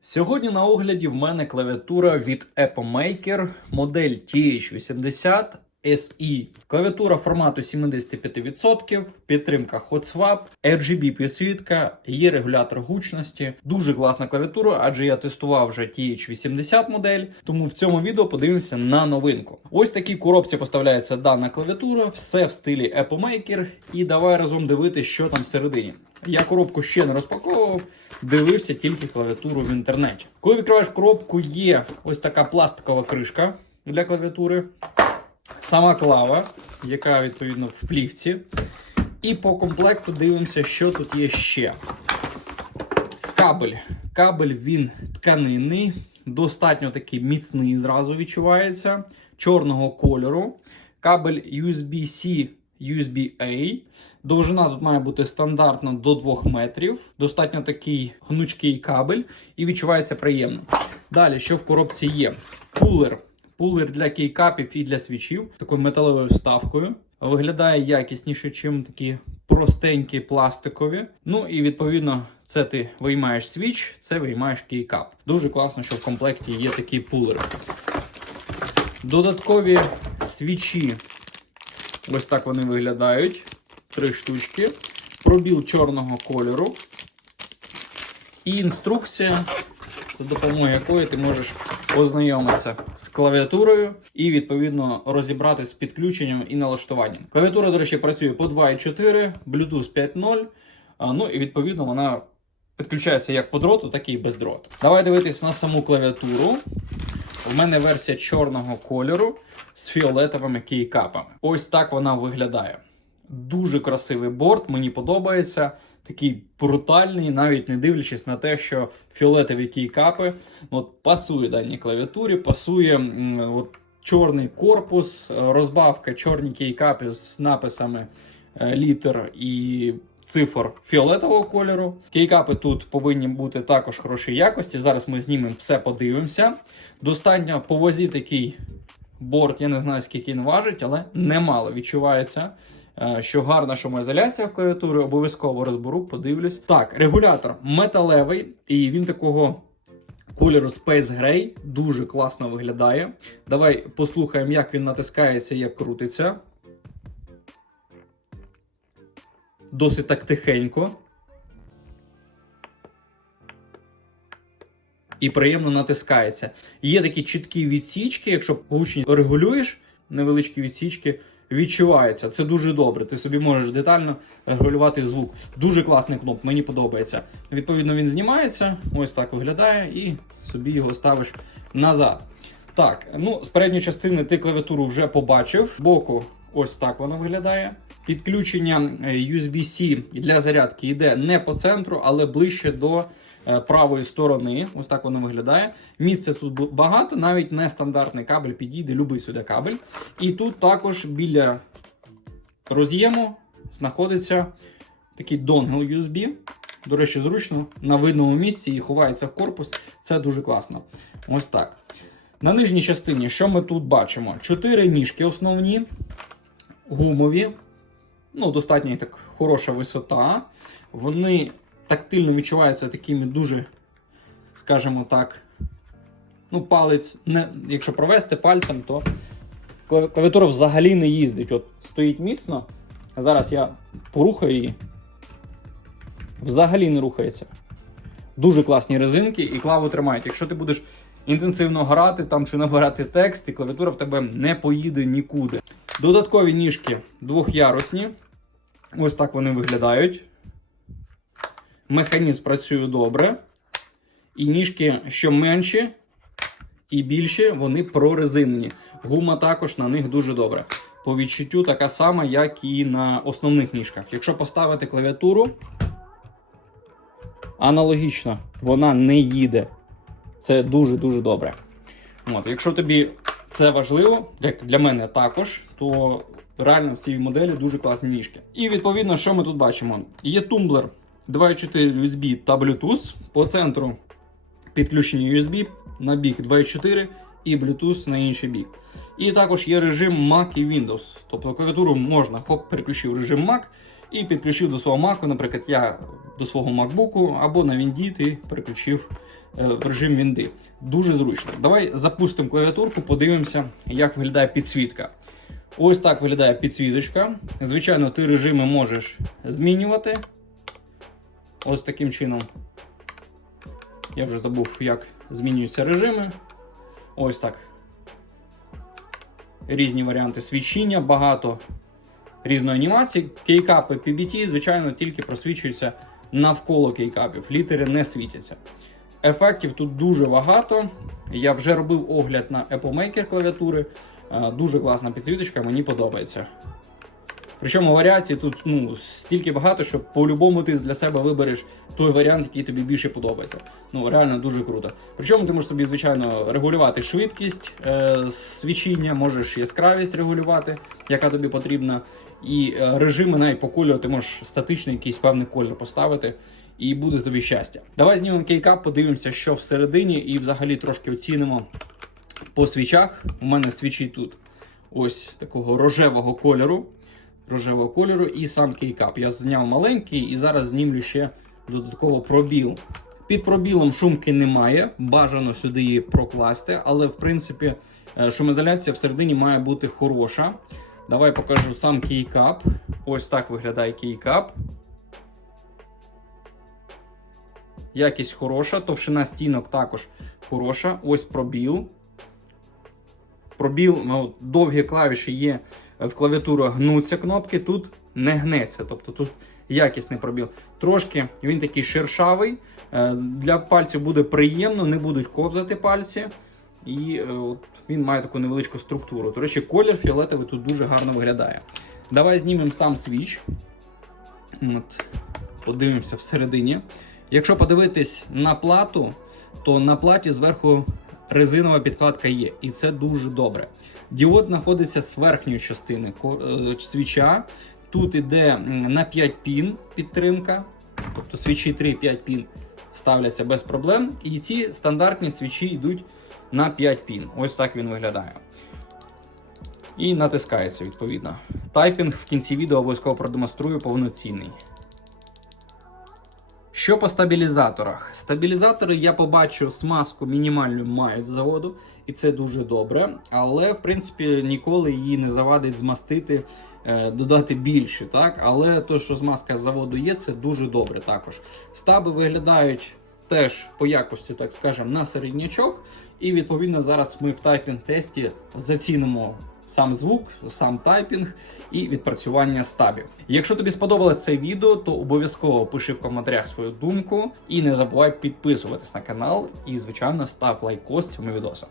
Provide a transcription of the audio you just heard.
Сьогодні на огляді в мене клавіатура від Apple модель TH80 SE. Клавіатура формату 75%, підтримка HotSwap, RGB підсвітка, є регулятор гучності. Дуже класна клавіатура, адже я тестував вже TH80 модель, тому в цьому відео подивимося на новинку. Ось такій коробці поставляється дана клавіатура, все в стилі Apple Maker. І давай разом дивитися, що там всередині. Я коробку ще не розпаковував, дивився тільки клавіатуру в інтернеті. Коли відкриваєш коробку, є ось така пластикова кришка для клавіатури, сама клава, яка відповідно в плівці. І по комплекту дивимося, що тут є ще. Кабель. Кабель він тканинний, достатньо такий міцний, зразу відчувається, чорного кольору. Кабель USB-C USB-A. Довжина тут має бути стандартна до 2 метрів. Достатньо такий гнучкий кабель і відчувається приємно. Далі, що в коробці є? Кулер. Пулер для кейкапів і для свічів такою металевою вставкою. Виглядає якісніше, ніж такі простенькі пластикові. Ну і відповідно, це ти виймаєш свіч, це виймаєш кейкап. Дуже класно, що в комплекті є такий пулер. Додаткові свічі Ось так вони виглядають. Три штучки. Пробіл чорного кольору. І інструкція, за допомогою якої ти можеш ознайомитися з клавіатурою і, відповідно, розібратися з підключенням і налаштуванням. Клавіатура, до речі, працює по 2.4, Bluetooth 5.0. Ну і відповідно вона підключається як по дроту, так і без дроту. Давай дивитись на саму клавіатуру. У мене версія чорного кольору з фіолетовими кейкапами. Ось так вона виглядає. Дуже красивий борт, мені подобається. Такий брутальний, навіть не дивлячись на те, що фіолетові кейкапи от, пасує даній клавіатурі, пасує от, чорний корпус, розбавка, чорні кейкапи з написами е, літер і цифр фіолетового кольору. Кейкапи тут повинні бути також хорошої якості. Зараз ми знімемо все, подивимося. Достатньо по вазі такий борт, я не знаю скільки він важить, але немало відчувається. Е, Що гарна шумоізоляція в клавіатурі, обов'язково розберу, подивлюсь. Так, регулятор металевий, і він такого кольору Space Gray дуже класно виглядає. Давай послухаємо, як він натискається, як крутиться. Досить так тихенько. І приємно натискається. Є такі чіткі відсічки, якщо гучність регулюєш, невеличкі відсічки відчуваються. Це дуже добре. Ти собі можеш детально регулювати звук. Дуже класний кноп, мені подобається. Відповідно, він знімається, ось так виглядає, і собі його ставиш назад. Так, ну з передньої частини ти клавіатуру вже побачив. Боку, ось так вона виглядає. Підключення е, USB-C для зарядки йде не по центру, але ближче до правої сторони. Ось так воно виглядає. Місця тут багато, навіть нестандартний кабель підійде, любий сюди кабель. І тут також біля роз'єму знаходиться такий донгл USB. До речі, зручно на видному місці і ховається в корпус. Це дуже класно. Ось так. На нижній частині, що ми тут бачимо? Чотири ніжки основні, гумові. Ну, достатньо так хороша висота. Вони тактильно відчуваються такими дуже, скажімо так, ну, палець, не, якщо провести пальцем, то клавіатура взагалі не їздить. От стоїть міцно. Зараз я порухаю її. Взагалі не рухається. Дуже класні резинки і клаву тримають. Якщо ти будеш інтенсивно грати там чи набирати текст, і клавіатура в тебе не поїде нікуди. Додаткові ніжки двохярусні. Ось так вони виглядають. Механізм працює добре. І ніжки, що менші і більші, вони прорезинені. Гума також на них дуже добре. По відчуттю така сама, як і на основних ніжках. Якщо поставити клавіатуру, аналогічно, вона не їде. Це дуже-дуже добре. От, якщо тобі це важливо, як для мене також, то реально в цій моделі дуже класні ніжки. І відповідно, що ми тут бачимо? Є тумблер 2.4 USB та Bluetooth. По центру підключення USB на бік 2.4 і Bluetooth на інший бік. І також є режим Mac і Windows. Тобто клавіатуру можна хоп, переключив режим Mac і підключив до свого Mac, наприклад, я до свого MacBook або на Вінді ти переключив е, в режим вінди. Дуже зручно. Давай запустимо клавіатурку, подивимося, як виглядає підсвітка. Ось так виглядає підсвіточка. Звичайно, ти режими можеш змінювати. Ось таким чином. Я вже забув, як змінюються режими. Ось так. Різні варіанти свічіння, багато різної анімації. Кейкапи PBT, звичайно, тільки просвічуються навколо кейкапів. Літери не світяться. Ефектів тут дуже багато. Я вже робив огляд на Apple Maker клавіатури. Е, Дуже класна підсвіточка, мені подобається. Причому варіацій тут ну, стільки багато, що по-любому ти для себе вибереш той варіант, який тобі більше подобається. Ну, реально дуже круто. Причому ти можеш собі, звичайно, регулювати швидкість е, свічіння, можеш яскравість регулювати, яка тобі потрібна. І е, режими навіть по кольору ти можеш статичний якийсь певний кольор поставити. І буде тобі щастя. Давай знімемо кейкап, подивимося, що всередині, і взагалі трошки оцінимо по свічах. У мене свічі тут ось такого рожевого кольору. Рожевого кольору і сам кейкап. Я зняв маленький і зараз знімлю ще додатково пробіл. Під пробілом шумки немає, бажано сюди її прокласти, але в принципі е, шумоізоляція всередині має бути хороша. Давай покажу сам кейкап. Ось так виглядає кейкап. Якість хороша, товщина стінок також хороша. Ось пробіл. Пробіл, ну, довгі клавіші є в клавіатурах гнуться кнопки, тут не гнеться. Тобто тут якісний пробіл. Трошки він такий шершавий. е, Для пальців буде приємно, не будуть ковзати пальці. І е, от він має таку невеличку структуру. До речі, колір фіолетовий тут дуже гарно виглядає. Давай знімемо сам свіч. От, подивимося всередині. Якщо подивитись на плату, то на платі зверху резинова підкладка є, і це дуже добре. Діод знаходиться з верхньої частини е, свіча. Тут іде на 5 пін підтримка, тобто свічі 3-5 пін ставляться без проблем. І ці стандартні свічі йдуть на 5 пін. Ось так він виглядає. І натискається відповідно. Тайпінг в кінці відео обов'язково продемонструю повноцінний. Що по стабілізаторах? Стабілізатори я побачив смазку мінімальну мають заводу, і це дуже добре. Але в принципі ніколи її не завадить змастити, е, додати більше. Так? Але то, що змазка з заводу є, це дуже добре також. Стаби виглядають теж по якості, так скажемо, на середнячок. І відповідно зараз ми в тайпінг тесті зацінимо. Сам звук, сам тайпінг і відпрацювання стабів. Якщо тобі сподобалось це відео, то обов'язково пиши в коментарях свою думку і не забувай підписуватись на канал і, звичайно, став лайкос цьому відосу.